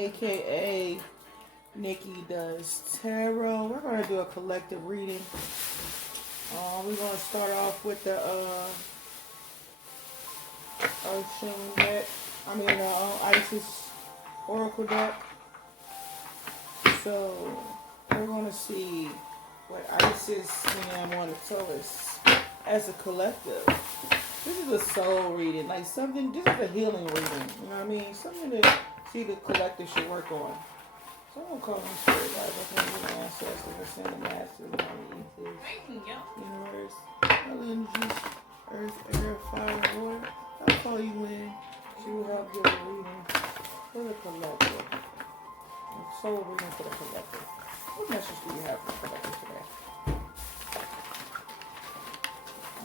aka Nikki Does Tarot. We're going to do a collective reading. We're going to start off with the Ocean deck. Isis Oracle deck. So we're going to see what Isis and want to tell us as a collective. This is a soul reading, like something. This is a healing reading. You know what I mean? Something that the collective should work on. Someone call me spirit guides. I can't be my ancestors, ascended masters, the universe, all energies, earth, air, fire, water. I'll call you in. She will help give a reading for the collective. A soul reading for the collective. What message do you have for the collective today?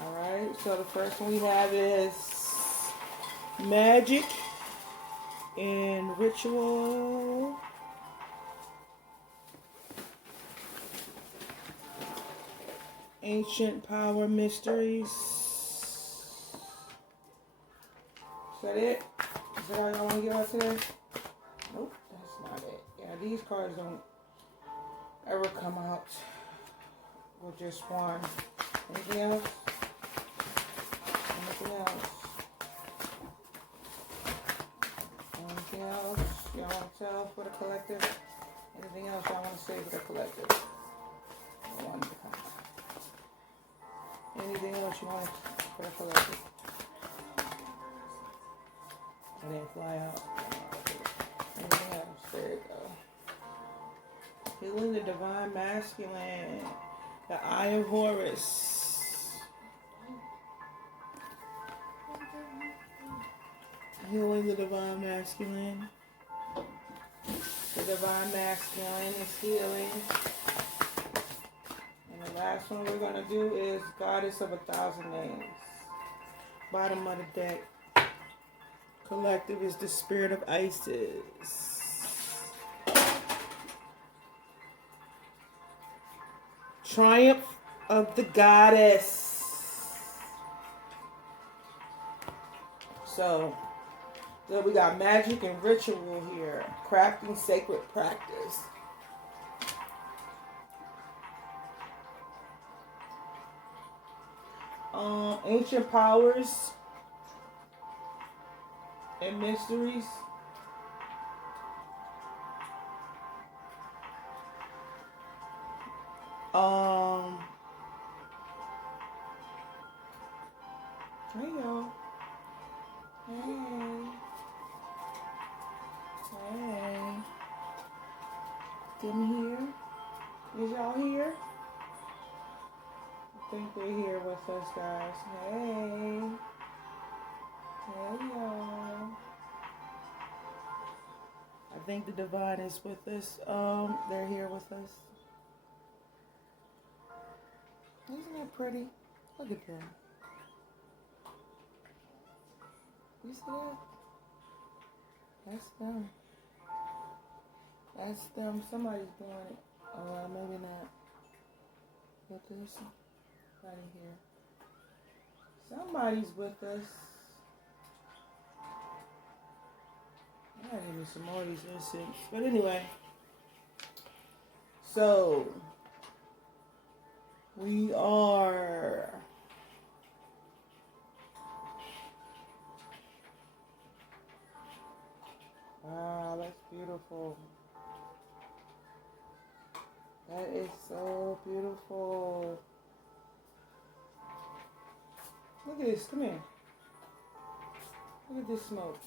Alright, so the first one we have is magic and ritual. Ancient power mysteries. Is that it? Is that all y'all want to get out today? Nope, that's not it. Yeah, these cards don't ever come out with just one. Anything else? Anything else? Anything else y'all want to tell for the collective? Anything else y'all want to say for the collective? One to come. Anything else you want for the collective? I didn't fly out. Anything else? There you go. Healing the divine masculine. The Eye of Horus. Healing the divine masculine. The divine masculine is healing. And the last one we're going to do is Goddess of 1,000 Names. Bottom of the deck. Collective is the spirit of Isis. Triumph of the goddess. So we got magic and ritual here. Crafting sacred practice. Ancient powers and mysteries. Hey y'all. Hey. Them here? Is y'all here? I think we're here with us, guys. Hey. Hey y'all. I think the divine is with us. They're here with us. Isn't that pretty? Look at that. You see that? That's them. That's them. Somebody's doing it. Oh, well, maybe not. But there's somebody here. Somebody's with us. I gotta give me some more of these incense. But anyway. So, we are... Wow, that's beautiful. That is so beautiful. Look at this. Come here. Look at this smoke.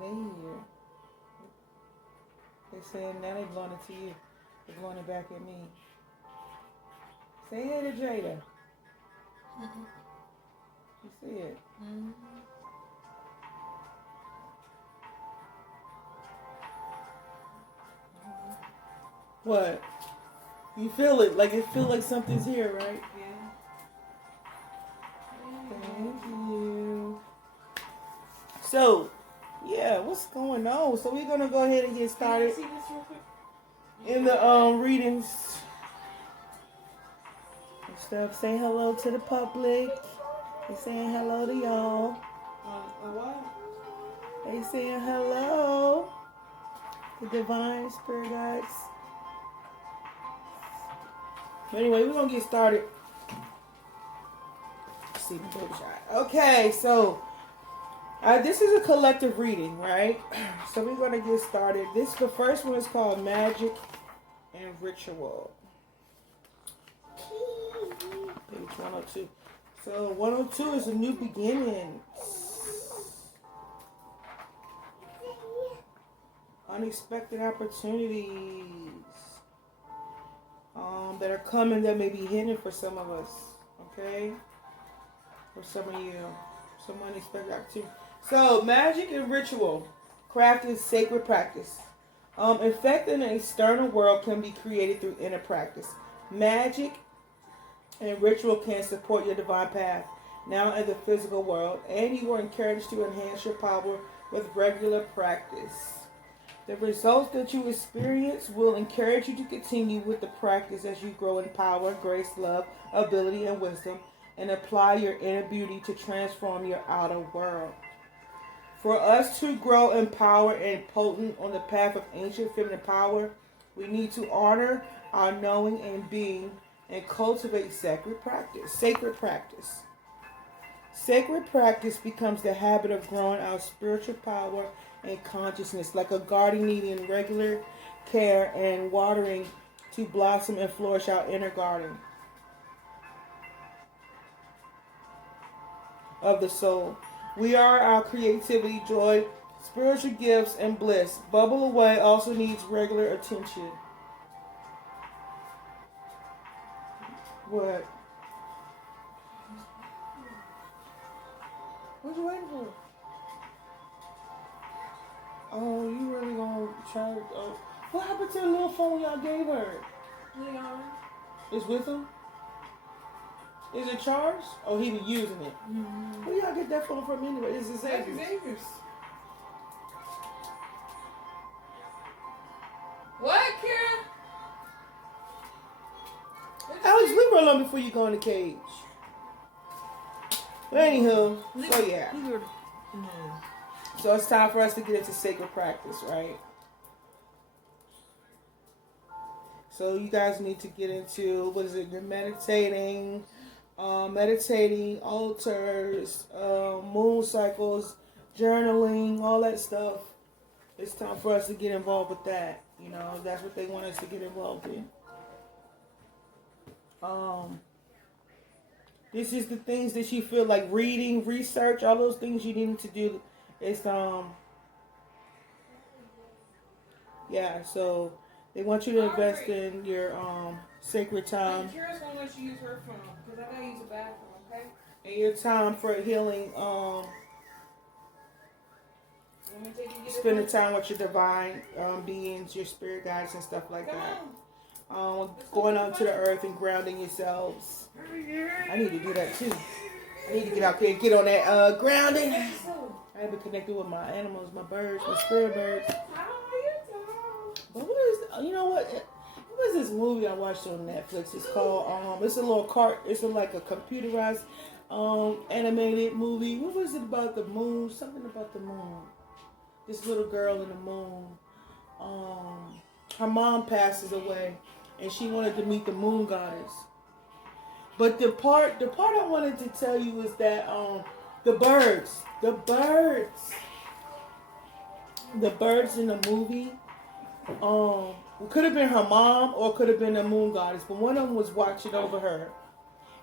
They here. They saying now they blowing it to you. They're blowing it back at me. Say hey to Jada. You see it? Mm-hmm. What? You feel it? Like it feels like something's here, right? Yeah. Thank you. So, yeah, what's going on? So we're gonna go ahead and get started in the readings. Let's stuff. Say hello to the public. They saying hello to y'all. What? They saying hello. The divine spirit guides. But anyway, we're gonna get started. Let's see the book shot. Okay, so this is a collective reading, right? So we're gonna get started. The first one is called Magic and Ritual. Page 102. So 102 is a new beginning. Unexpected opportunities that are coming that may be hidden for some of us. Okay? For some of you. Some unexpected opportunity. So, magic and ritual. Craft is sacred practice. Effect in the external world can be created through inner practice. Magic and ritual can support your divine path now in the physical world, and you are encouraged to enhance your power with regular practice. The results that you experience will encourage you to continue with the practice as you grow in power, grace, love, ability, and wisdom, and apply your inner beauty to transform your outer world. For us to grow in power and potent on the path of ancient feminine power, we need to honor our knowing and being and cultivate sacred practice. Sacred practice. Sacred practice becomes the habit of growing our spiritual power and consciousness, like a garden needing regular care and watering to blossom and flourish our inner garden of the soul. We are our creativity, joy, spiritual gifts, and bliss. Bubble away also needs regular attention. What? What you waiting for? Oh, you really gonna try to... Oh. What happened to the little phone y'all gave her? Leon. It's with him? Is it charged? Oh, he be using it. Mm-hmm. Where y'all get that phone from anyway? It's Xavier's. Xavier's. What, Karen? Alex, leave her alone before you go in the cage. But anywho, so yeah. So it's time for us to get into sacred practice, right? So you guys need to get into, what is it, you're meditating, altars, moon cycles, journaling, all that stuff. It's time for us to get involved with that. You know, that's what they want us to get involved in. This is the things that you feel like reading, research, all those things you need to do. It's yeah, so they want you to invest in your sacred time. I'm curious when let you use her phone, because I gotta use the bathroom, okay? And your time for healing, spending time with your divine beings, your spirit guides and stuff like that. Going out to the earth and grounding yourselves. I need to do that too. I need to get out there and get on that grounding. I have been connected with my animals, my birds, my spirit birds. But what is, you know what? What was this movie I watched on Netflix? It's called, it's a little like a computerized animated movie. What was it about the moon? Something about the moon. This little girl in the moon. Her mom passes away, and she wanted to meet the moon goddess. But the part I wanted to tell you is that the birds in the movie, it could have been her mom or it could have been the moon goddess, but one of them was watching over her.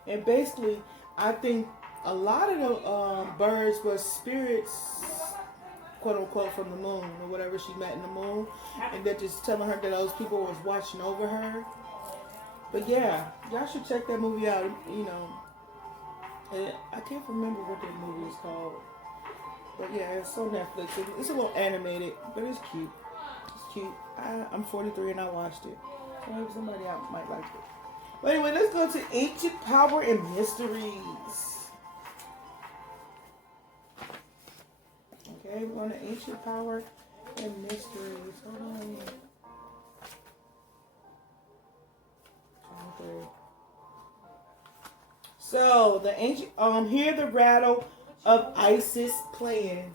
And basically, I think a lot of the birds were spirits, quote unquote, from the moon or whatever she met in the moon, and they're just telling her that those people was watching over her. But yeah, y'all should check that movie out. You know, and I can't remember what that movie is called, but yeah, it's on Netflix. It's a little animated, but it's cute. It's cute. I'm 43 and I watched it, so maybe somebody out might like it. But anyway, let's go to Ancient Power and Mysteries. Okay, we're going to Ancient Power and Mysteries. Hold on. So the ancient hear the rattle of Isis playing.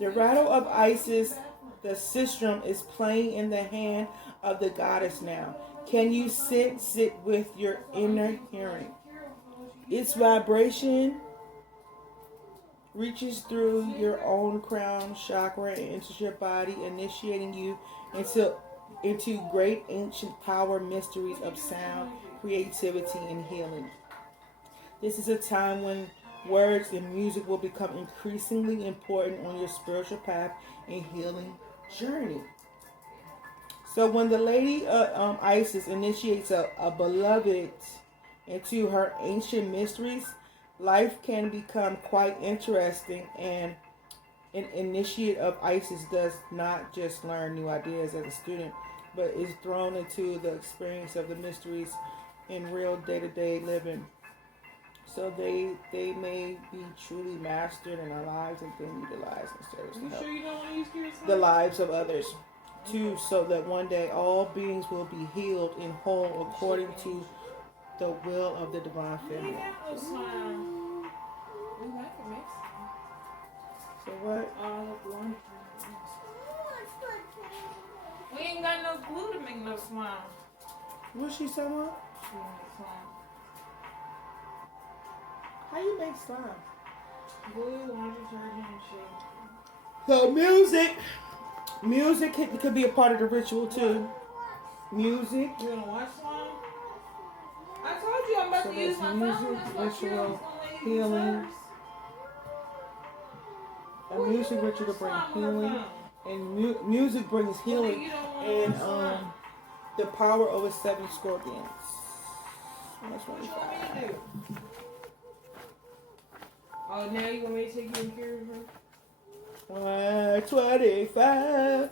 The rattle of Isis, the sistrum, is playing in the hand of the goddess now. Can you sense it with your inner hearing? Its vibration reaches through your own crown chakra and enters your body, initiating you into great ancient power mysteries of sound, creativity, and healing. This is a time when words and music will become increasingly important on your spiritual path and healing journey. So when the Lady Isis initiates a beloved into her ancient mysteries, life can become quite interesting, and an initiate of Isis does not just learn new ideas as a student, but is thrown into the experience of the mysteries in real day-to-day living. So they may be truly mastered in our lives and then utilized in service to help Sure you don't want to use Kira's the lives of others too, so that one day all beings will be healed and whole according to the will of the divine We ain't feminine. got no slime. We like a mix. So what? Look, one. We ain't got no glue to make no slime. What's she talking about? We make slime. How you make slime? Glue, laundry detergent, and shit. So music could be a part of the ritual too. Music. You gonna watch slime? I told you I'm about So to use that's my phone. music, That's why Kira was ritual, gonna let you healing. use hers. A music ritual to bring Slime on her healing, phone. and music brings healing You don't want and slime. the power over 7 scorpions. That's What you want me to do? Oh, now you want me to take you and Kira's room? 125.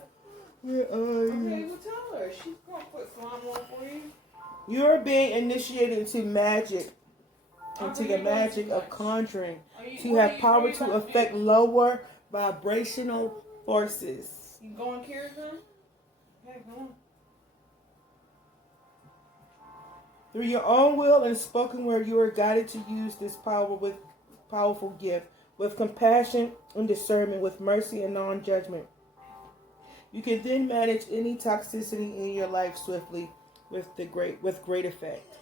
Where are you? Okay, well tell her. She's gonna put slime on for you. You are being initiated into magic, Oh, into so the you're doing magic too of much. conjuring, to What have power are you to about affect do? lower vibrational forces. You going Kira's room? Okay, come on. Through your own will and spoken word, you are guided to use this powerful gift with compassion and discernment, with mercy and non-judgment. You can then manage any toxicity in your life swiftly with great effect.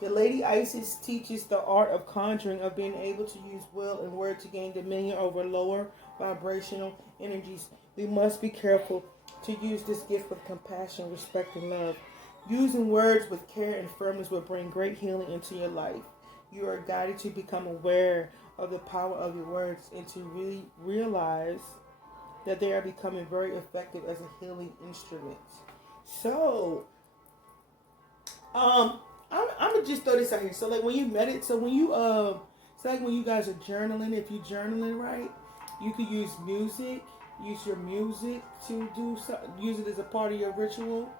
The Lady Isis teaches the art of conjuring, of being able to use will and word to gain dominion over lower vibrational energies. We must be careful to use this gift with compassion, respect, and love. Using words with care and firmness will bring great healing into your life. You are guided to become aware of the power of your words and to really realize that they are becoming very effective as a healing instrument. So, I'm gonna just throw this out here. So, like when you meditate, so when you guys are journaling, if you're journaling, right, you could use music. Use your music to do something. Use it as a part of your ritual.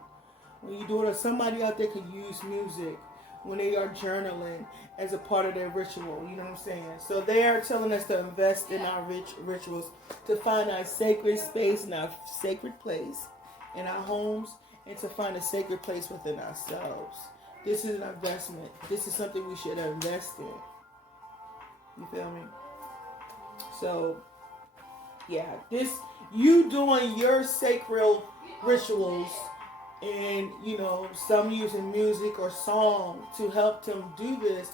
When you do it, or somebody out there could use music when they are journaling as a part of their ritual. You know what I'm saying? So they are telling us to invest in our rituals, to find our sacred space and our sacred place in our homes, and to find a sacred place within ourselves. This is an investment. This is something we should invest in. You feel me? So, yeah, you doing your sacred rituals, and some using music or song to help them do this,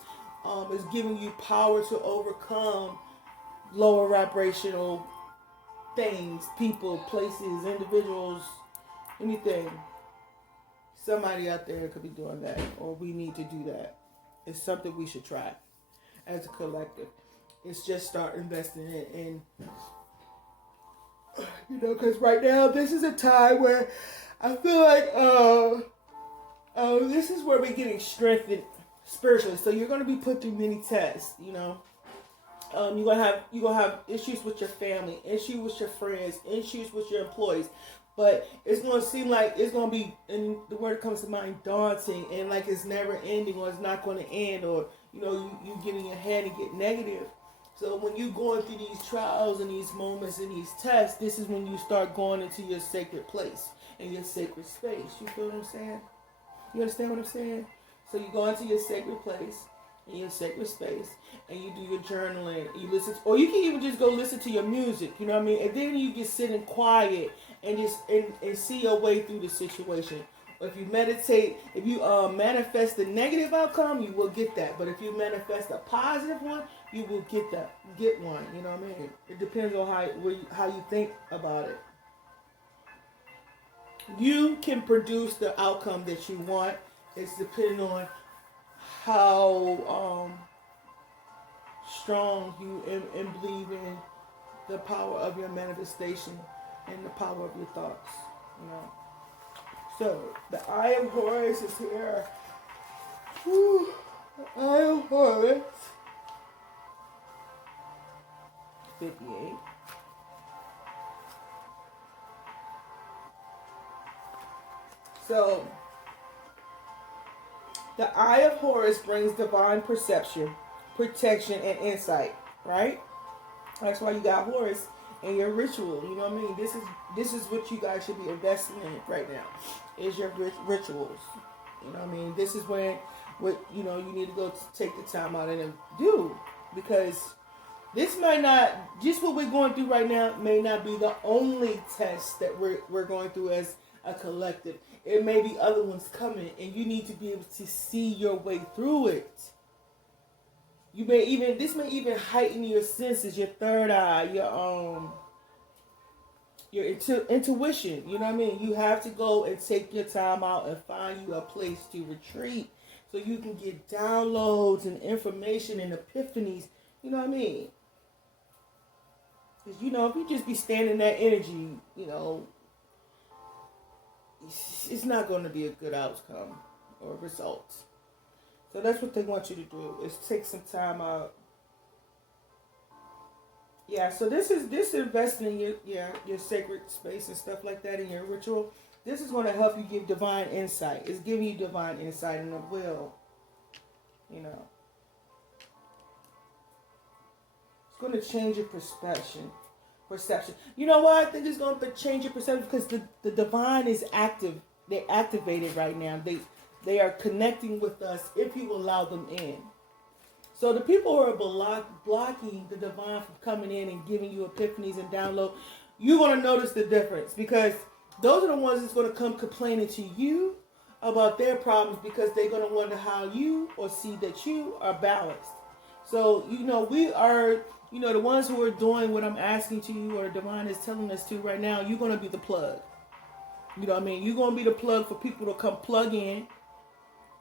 is giving you power to overcome lower vibrational things, people, places, individuals, anything. Somebody out there could be doing that, or we need to do that. It's something we should try as a collective. It's just start investing in it, and because right now this is a time where I feel like this is where we're getting strengthened spiritually. So you're going to be put through many tests. You're gonna have issues with your family, issues with your friends, issues with your employees. But it's going to seem like it's going to be, and the word comes to mind, daunting, and like it's never ending, or it's not going to end, or you get in your head and get negative. So when you're going through these trials and these moments and these tests, this is when you start going into your sacred place and your sacred space. You feel what I'm saying? You understand what I'm saying? So you go into your sacred place in your sacred space, and you do your journaling. You listen, or you can even just go listen to your music. You know what I mean? And then you just sit in quiet and just and see your way through the situation. If you meditate, if you manifest the negative outcome, you will get that. But if you manifest a positive one, you will get one. You know what I mean? It depends on how you think about it. You can produce the outcome that you want. It's depending on how strong you and believe in the power of your manifestation and the power of your thoughts. You know. So the Eye of Horus is here. Whew. The Eye of Horus. 58. So the Eye of Horus brings divine perception, protection, and insight. Right? That's why you got Horus in your ritual. You know what I mean? This is what you guys should be investing in right now. Is your rituals. You know what I mean? This is what you know you need to go take the time out and do, because this might not, just what we're going through right now may not be the only test that we're going through as a collective. It may be other ones coming, and you need to be able to see your way through it. This may even heighten your senses, your third eye, your intuition. You know what I mean? You have to go and take your time out and find you a place to retreat so you can get downloads and information and epiphanies. You know what I mean? Because, you know, if you just be standing in that energy, you know, it's not going to be a good outcome or result. So that's what they want you to do, is take some time out. Yeah, so this investing in your sacred space and stuff like that in your ritual. This is going to help you give divine insight. It's giving you divine insight and a will. You know. It's going to change your perception. You know why I think it's going to change your perception? Because the divine is active. They're activated right now. They are connecting with us if you allow them in. So the people who are blocking the divine from coming in and giving you epiphanies and download, you're going to notice the difference, because those are the ones that's going to come complaining to you about their problems, because they're going to wonder how you or see that you are balanced. So, you know, we are, you know, the ones who are doing what I'm asking to you, or the divine is telling us to right now, you're going to be the plug. You know what I mean? You're going to be the plug for people to come plug in.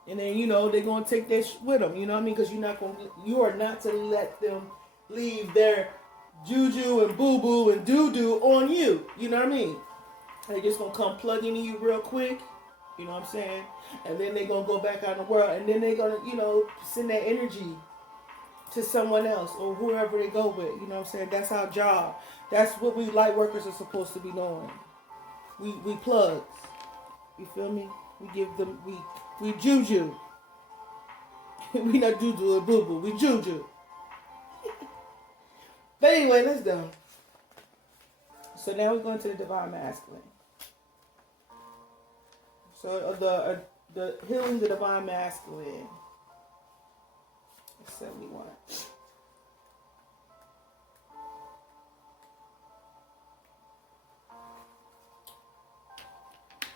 And then, you know, they're going to take that with them. You know what I mean? Because you are not to let them leave their juju and boo-boo and doo-doo on you. You know what I mean? They're just going to come plug into you real quick. You know what I'm saying? And then they're going to go back out in the world. And then they're going to, you know, send that energy to someone else or whoever they go with. You know what I'm saying? That's our job. That's what we light workers are supposed to be doing. We plugs. You feel me? We give them, we juju. We not juju and boo boo. We juju. But anyway, let's go. So now we're going to the divine masculine. So the healing the divine masculine. 71.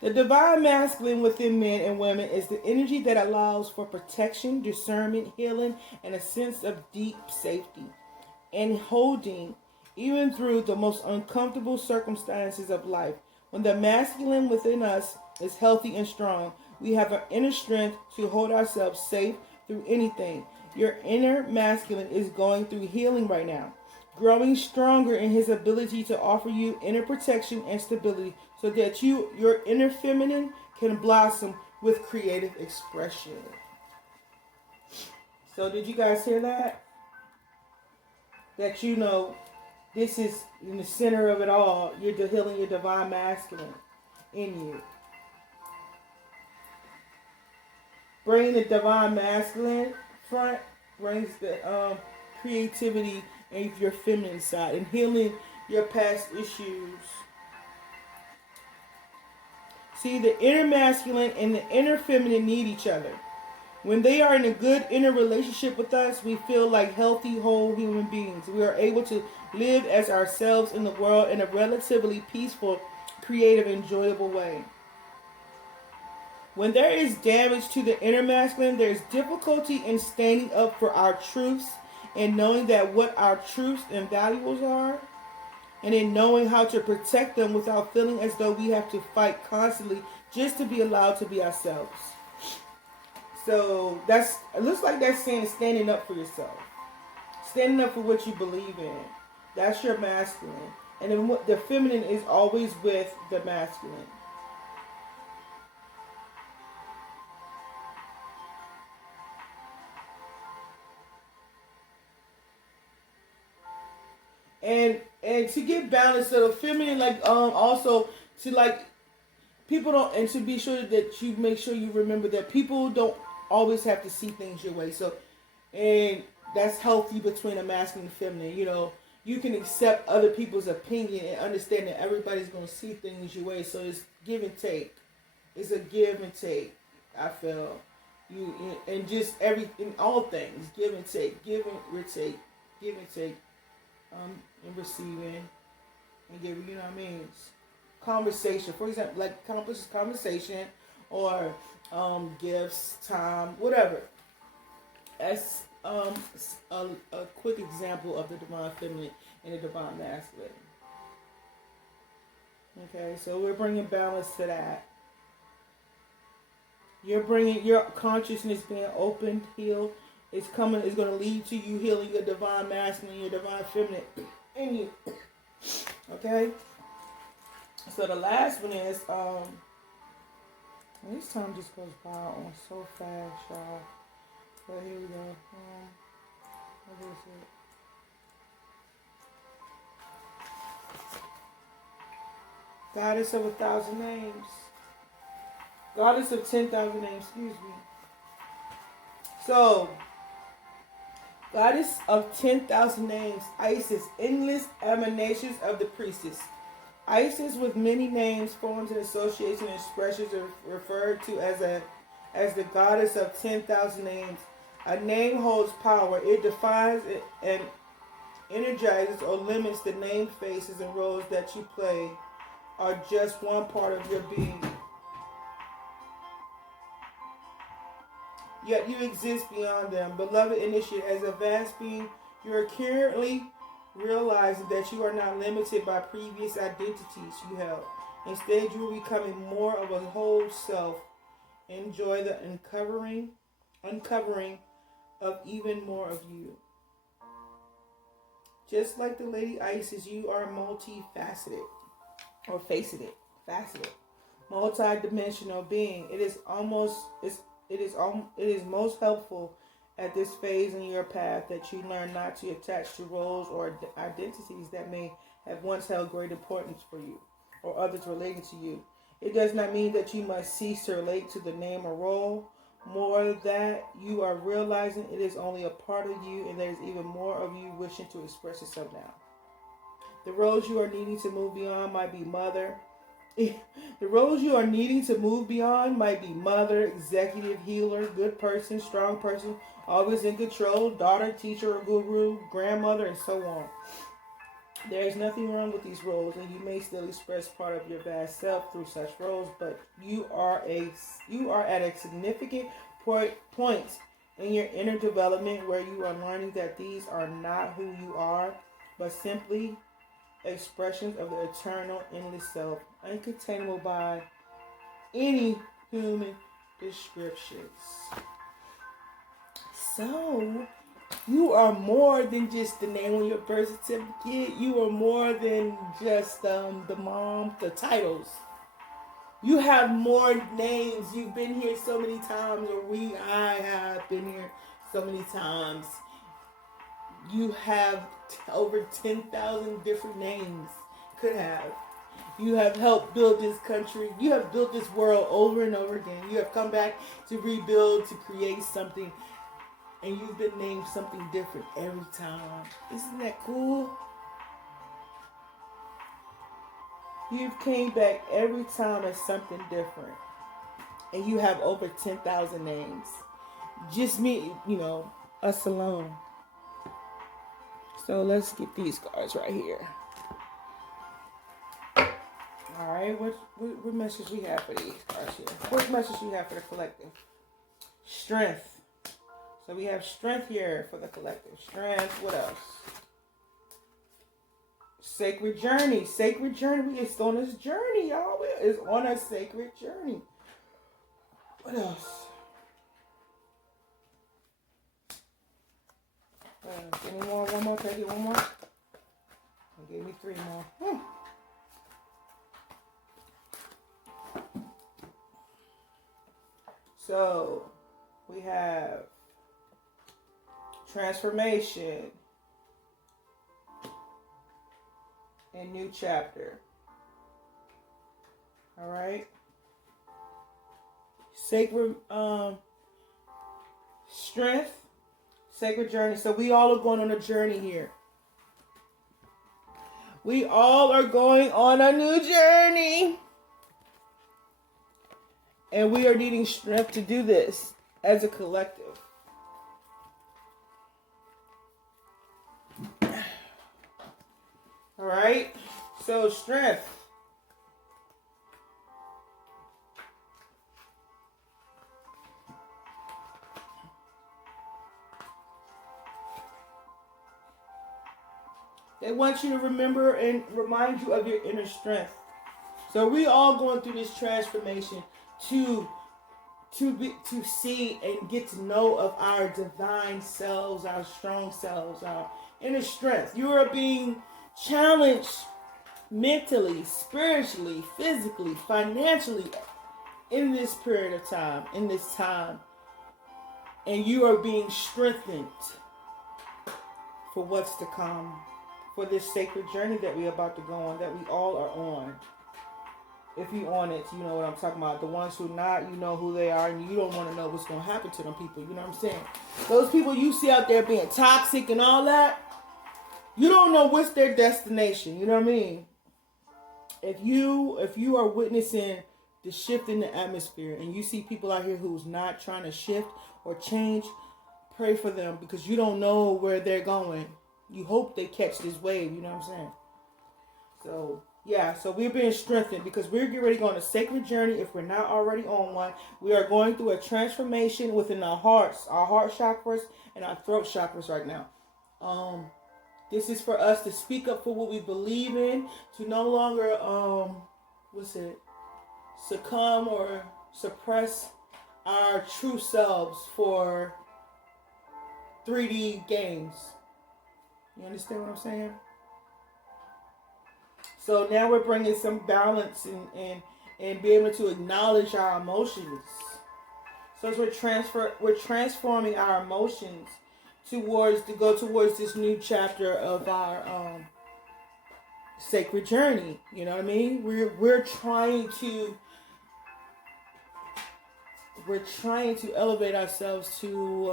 The divine masculine within men and women is the energy that allows for protection, discernment, healing, and a sense of deep safety and holding even through the most uncomfortable circumstances of life. When the masculine within us is healthy and strong, we have an inner strength to hold ourselves safe through anything. Your inner masculine is going through healing right now, growing stronger in his ability to offer you inner protection and stability, so that your inner feminine can blossom with creative expression. So did you guys hear that? That, you know, this is in the center of it all. You're healing your divine masculine in you. Bringing the divine masculine front brings the creativity and your feminine side, and healing your past issues. See, the inner masculine and the inner feminine need each other. When they are in a good inner relationship with us, we feel like healthy, whole human beings. We are able to live as ourselves in the world in a relatively peaceful, creative, enjoyable way. When there is damage to the inner masculine, there is difficulty in standing up for our truths and knowing that what our truths and values are, and in knowing how to protect them without feeling as though we have to fight constantly just to be allowed to be ourselves. So it looks like that's saying standing up for yourself, standing up for what you believe in. That's your masculine, and then the feminine is always with the masculine. And to get balance, so the feminine, like also to like people don't, and to be sure that you make sure you remember that people don't always have to see things your way. So, and that's healthy between a masculine and feminine. You know, you can accept other people's opinion and understand that everybody's going to see things your way. So it's give and take. It's a give and take. I feel and just in all things, give and take, give and take, give and take, and receiving and giving. You know what I mean? Conversation, for example, like conversation or gifts, time, whatever. That's a quick example of the divine feminine and the divine masculine. Okay, so we're bringing balance to that. You're bringing your consciousness being opened, healed. It's going to lead to you healing your divine masculine, your divine feminine in you. Okay. So the last one is this time just goes by on so fast, y'all. But here we go. What is it? Goddess of 1,000 names. Goddess of 10,000 names, excuse me. So, Goddess of 10,000 names, Isis, endless emanations of the priestess. Isis, with many names, forms, and association expressions, are referred to as the goddess of 10,000 names. A name holds power. It defines and energizes or limits the name, faces, and roles that you play are just one part of your being. Yet you exist beyond them. Beloved initiate, as a vast being, you are currently realizing that you are not limited by previous identities you held. Instead, you are becoming more of a whole self. Enjoy the uncovering of even more of you. Just like the Lady Isis, you are multifaceted, or faceted, multi-dimensional being. It is most helpful at this phase in your path that you learn not to attach to roles or identities that may have once held great importance for you or others relating to you. It does not mean that you must cease to relate to the name or role. More that you are realizing it is only a part of you, and there is even more of you wishing to express yourself now. The roles you are needing to move beyond might be mother. The roles you are needing to move beyond might be mother, executive, healer, good person, strong person, always in control, daughter, teacher, or guru, grandmother, and so on. There is nothing wrong with these roles, and you may still express part of your vast self through such roles, but you are at a significant point in your inner development where you are learning that these are not who you are, but simply expressions of the eternal, endless self, uncontainable by any human descriptions. So, you are more than just the name on your birth certificate. You are more than just the mom, the titles. You have more names. You've been here so many times, or I have been here so many times. You have over 10,000 different names. Could have. You have helped build this country. You have built this world over and over again. You have come back to rebuild, to create something. And you've been named something different every time. Isn't that cool? You've came back every time as something different. And you have over 10,000 names. just me, us alone. So let's get these cards right here. All right, what message we have for these cards here? What message we have for the collective? Strength. So we have strength here for the collective. Strength. What else? Sacred journey. Sacred journey. It's on this journey, y'all. It's on a sacred journey. What else? Give me more. One more. Can I get one more? They gave me 3 more. So we have transformation and new chapter. All right. Sacred strength, sacred journey. So we all are going on a journey here. We all are going on a new journey. And we are needing strength to do this as a collective. All right. So strength. They want you to remember and remind you of your inner strength. So we all going through this transformation to see and get to know of our divine selves, our strong selves, our inner strength. You are being challenged mentally, spiritually, physically, financially in this period of time, in this time. And you are being strengthened for what's to come, for this sacred journey that we're about to go on, that we all are on. If you on it, you know what I'm talking about. The ones who not, you know who they are, and you don't want to know what's going to happen to them people. You know what I'm saying? Those people you see out there being toxic and all that, you don't know what's their destination. You know what I mean? If you are witnessing the shift in the atmosphere, and you see people out here who's not trying to shift or change, pray for them, because you don't know where they're going. You hope they catch this wave. You know what I'm saying? So. Yeah, so we're being strengthened because we're getting ready to go on a sacred journey. If we're not already on one, we are going through a transformation within our hearts, our heart chakras, and our throat chakras right now. This is for us to speak up for what we believe in, to no longer, succumb or suppress our true selves for 3D games. You understand what I'm saying? So now we're bringing some balance and be able to acknowledge our emotions. So as we're transforming our emotions towards this new chapter of our sacred journey. You know what I mean? We're trying to elevate ourselves to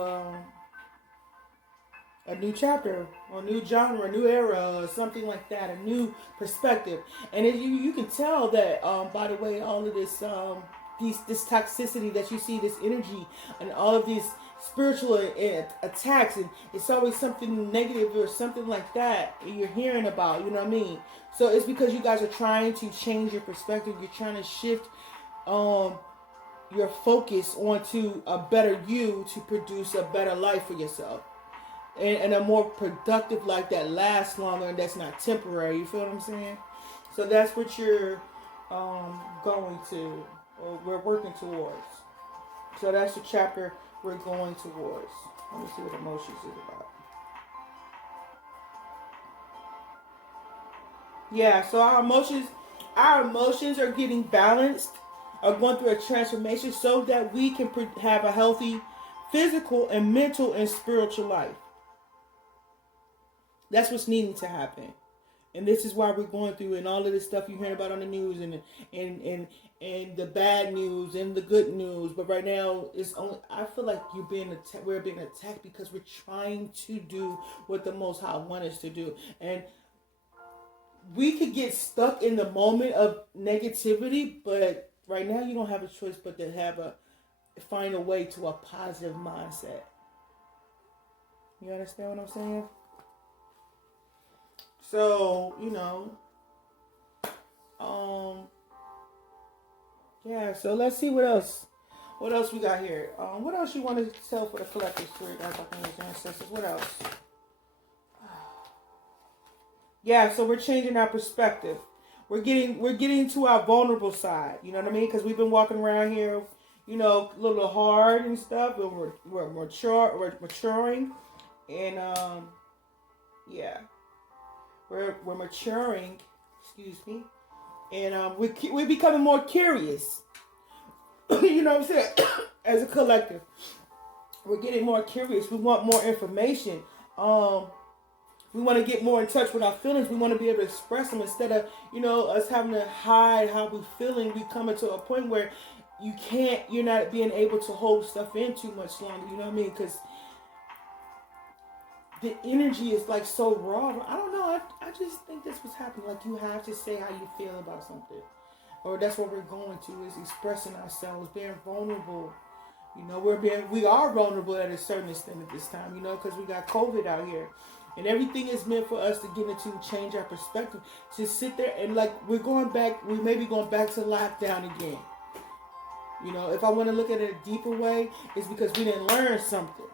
a new chapter, or a new genre, a new era, or something like that, a new perspective. And you can tell that, by the way, all of this, this toxicity that you see, this energy, and all of these spiritual attacks, and it's always something negative or something like that you're hearing about, you know what I mean? So it's because you guys are trying to change your perspective. You're trying to shift your focus onto a better you to produce a better life for yourself. And a more productive life that lasts longer and that's not temporary. You feel what I'm saying? So that's what you're going to, or we're working towards. So that's the chapter we're going towards. Let me see what emotions is about. Yeah, so our emotions are getting balanced, are going through a transformation so that we can have a healthy physical and mental and spiritual life. That's what's needing to happen. And this is why we're going through, and all of this stuff you're hearing about on the news, and the bad news and the good news. But right now, I feel like we're being attacked because we're trying to do what the Most High wants us to do. And we could get stuck in the moment of negativity, but right now you don't have a choice but to have find a way to a positive mindset. You understand what I'm saying? So, yeah, so let's see what else. What else we got here? What else you want to tell for the collective spirit, guys, our ancestors? What else? Yeah, so we're changing our perspective. We're getting to our vulnerable side. You know what I mean? Because we've been walking around here, a little hard and stuff. We're maturing, and yeah, we're maturing. Excuse me, and we're becoming more curious. You know what I'm saying? As a collective, we're getting more curious. We want more information. We want to get more in touch with our feelings. We want to be able to express them instead of, us having to hide how we're feeling. We come to a point where you're not being able to hold stuff in too much longer. You know what I mean? Because the energy is like so raw. I don't know. I just think that's what's happening. Like, you have to say how you feel about something. Or that's what we're going to, is expressing ourselves, being vulnerable. We are vulnerable at a certain extent at this time, because we got COVID out here. And everything is meant for us to get into, change our perspective. To sit there and we may be going back to lockdown again. If I want to look at it a deeper way, it's because we didn't learn something.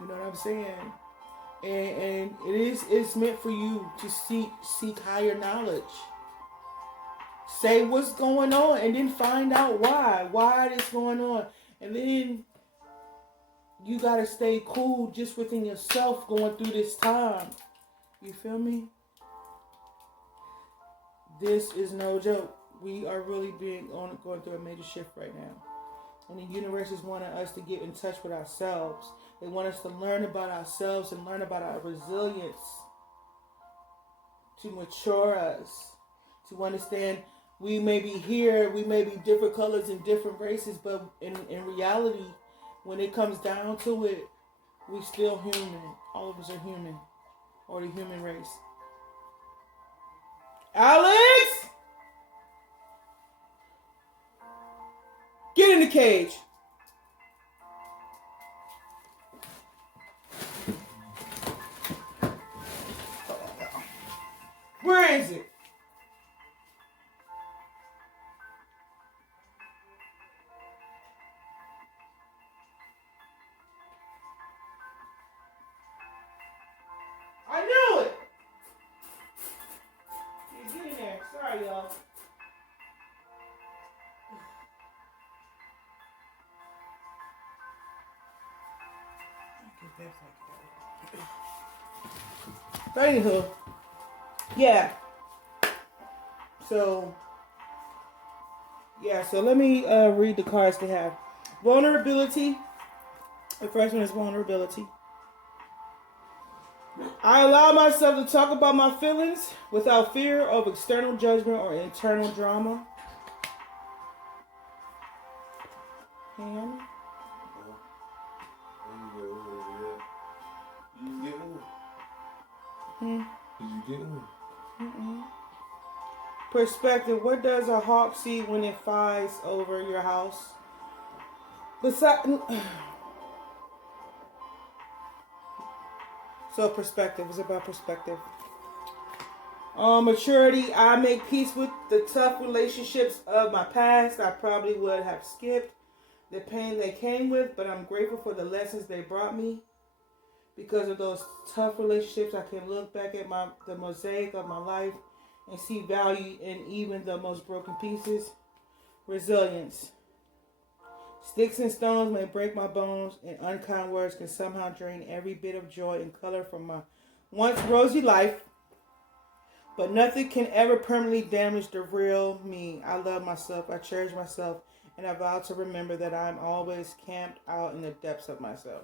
You know what I'm saying? And it's meant for you to seek higher knowledge. Say what's going on and then find out why it's going on. And then you got to stay cool just within yourself going through this time. You feel me? This is no joke. We are really going through a major shift right now. And the universe is wanting us to get in touch with ourselves. They want us to learn about ourselves and learn about our resilience. To mature us. To understand we may be here, we may be different colors and different races, but in reality, when it comes down to it, we still human. All of us are human. Or the human race. Alex! Get in the cage. Where is it? I knew it. Get in there. Sorry, y'all. But anywho, yeah. So let me read the cards they have. Vulnerability. The first one is vulnerability. I allow myself to talk about my feelings without fear of external judgment or internal drama. Hannah? You get one? Hmm? Did you get one? Mm-mm. Perspective. What does a hawk see when it flies over your house? So perspective is about perspective. Maturity. I make peace with the tough relationships of my past. I probably would have skipped the pain they came with, but I'm grateful for the lessons they brought me. Because of those tough relationships, I can look back at the mosaic of my life and see value in even the most broken pieces. Resilience. Sticks and stones may break my bones, and unkind words can somehow drain every bit of joy and color from my once rosy life. But nothing can ever permanently damage the real me. I love myself, I cherish myself, and I vow to remember that I'm always camped out in the depths of myself.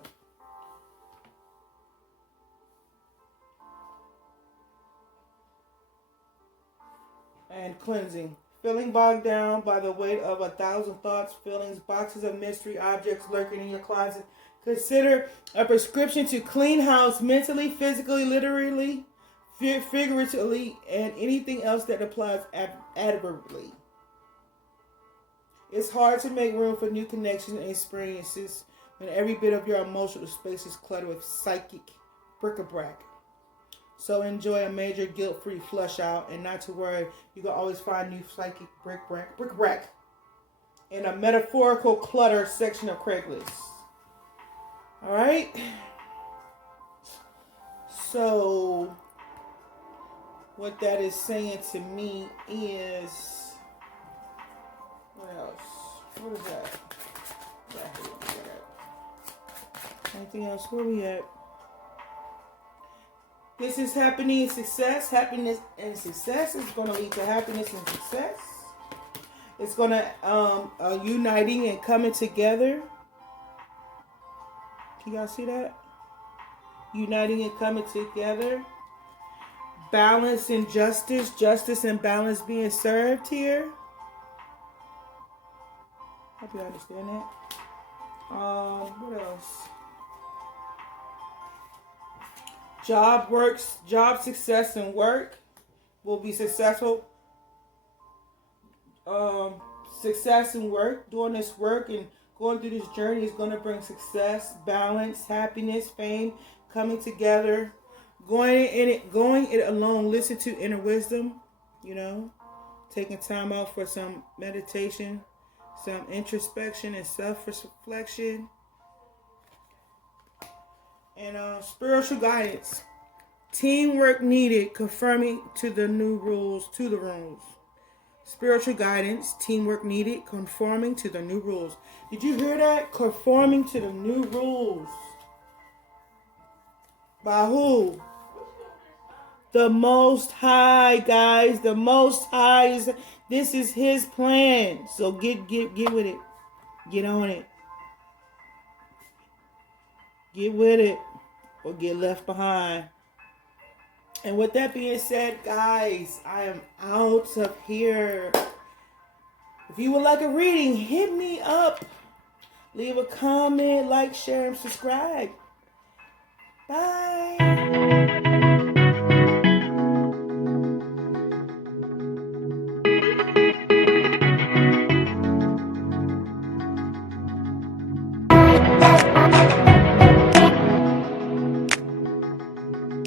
And cleansing. Feeling bogged down by the weight of 1,000 thoughts, feelings, boxes of mystery objects lurking in your closet. Consider a prescription to clean house mentally, physically, literally, figuratively, and anything else that applies admirably. It's hard to make room for new connections and experiences when every bit of your emotional space is cluttered with psychic bric-a-brac. So enjoy a major guilt-free flush out, and not to worry, you can always find new psychic bric-a-brac in a metaphorical clutter section of Craigslist. All right. So what that is saying to me is, what else? What is that? Anything else? Where we at? This is happening in success. Happiness and success is going to lead to happiness and success. It's going to uniting and coming together. Can y'all see that? Uniting and coming together. Balance and justice. Justice and balance being served here. Hope you understand that. What else? Job success and work will be successful. Success and work, doing this work and going through this journey is going to bring success, balance, happiness, fame, coming together, going it alone. Listen to inner wisdom, taking time out for some meditation, some introspection and self-reflection. And spiritual guidance. Teamwork needed, conforming to the new rules, to the rules. Spiritual guidance, teamwork needed, conforming to the new rules. Did you hear that? Conforming to the new rules. By who? The Most High, guys. The Most High this is His plan. So get with it. Get on it. Get with it or get left behind. And with that being said, guys, I am out of here. If you would like a reading, hit me up. Leave a comment, like, share, and subscribe. Bye.